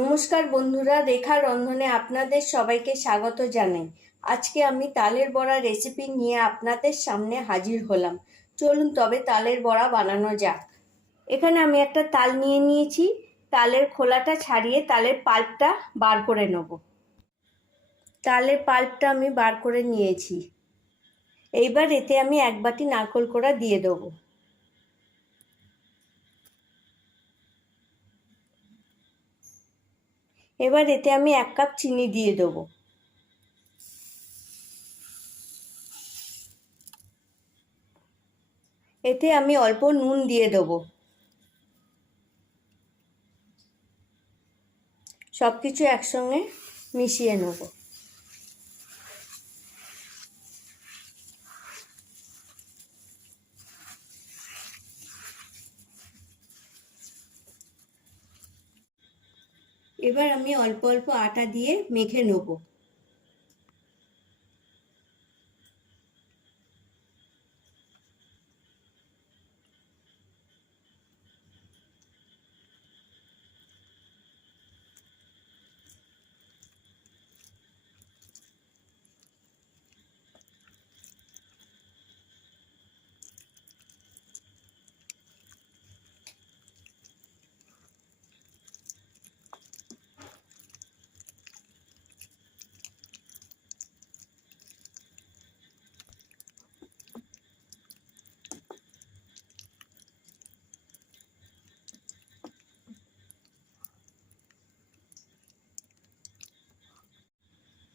নমস্কার বন্ধুরা, রেখা রন্ধনে আপনাদের সবাইকে স্বাগত জানাই। আজকে আমি তালের বড়া রেসিপি নিয়ে আপনাদের সামনে হাজির হলাম। চলুন তবে তালের বড়া বানানো যাক। এখানে আমি একটা তাল নিয়ে নিয়েছি। তালের খোলাটা ছাড়িয়ে তালের পাল্পটা বার করে নেব। তালের পাল্পটা আমি বার করে নিয়েছি। এইবার এতে আমি 1 বাটি নারকেল কোড়া দিয়ে দেবো। এবার এতে আমি 1 কাপ চিনি দিয়ে দেবো। এতে আমি অল্প নুন দিয়ে দেবো। সব কিছু একসঙ্গে মিশিয়ে নেব। এবার আমি অল্প অল্প আটা দিয়ে মেখে নেব।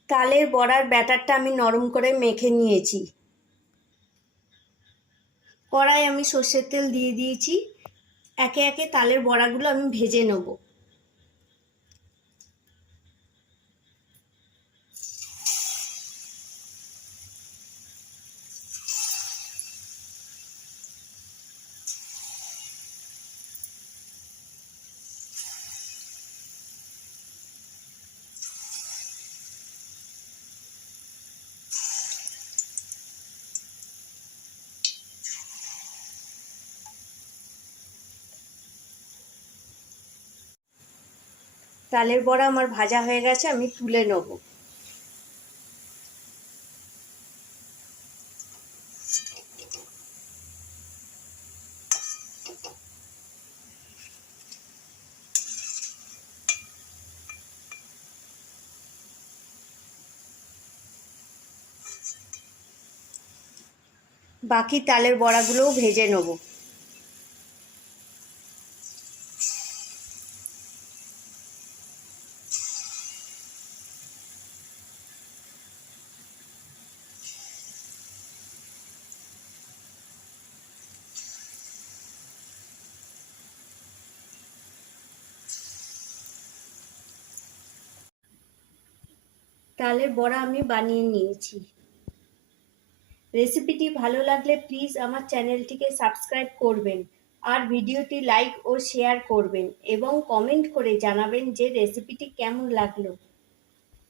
তালের বড়ার ব্যাটারটা আমি নরম করে মেখে নিয়েছি। কড়াই আমি সর্ষের তেল দিয়ে দিয়েছি। একে একে তালের বড়াগুলো আমি ভেজে নেব। তালের বড়া আমার ভাজা হয়ে গেছে, আমি তুলে নেব। বাকি তালের বড়াগুলোও ভেজে নেব। তালের বড়া আমি বানিয়ে নিয়েছি। রেসিপিটি ভালো লাগলে প্লিজ আমার চ্যানেলটিকে সাবস্ক্রাইব করবেন আর ভিডিওটি লাইক ও শেয়ার করবেন এবং কমেন্ট করে জানাবেন যে রেসিপিটি কেমন লাগলো।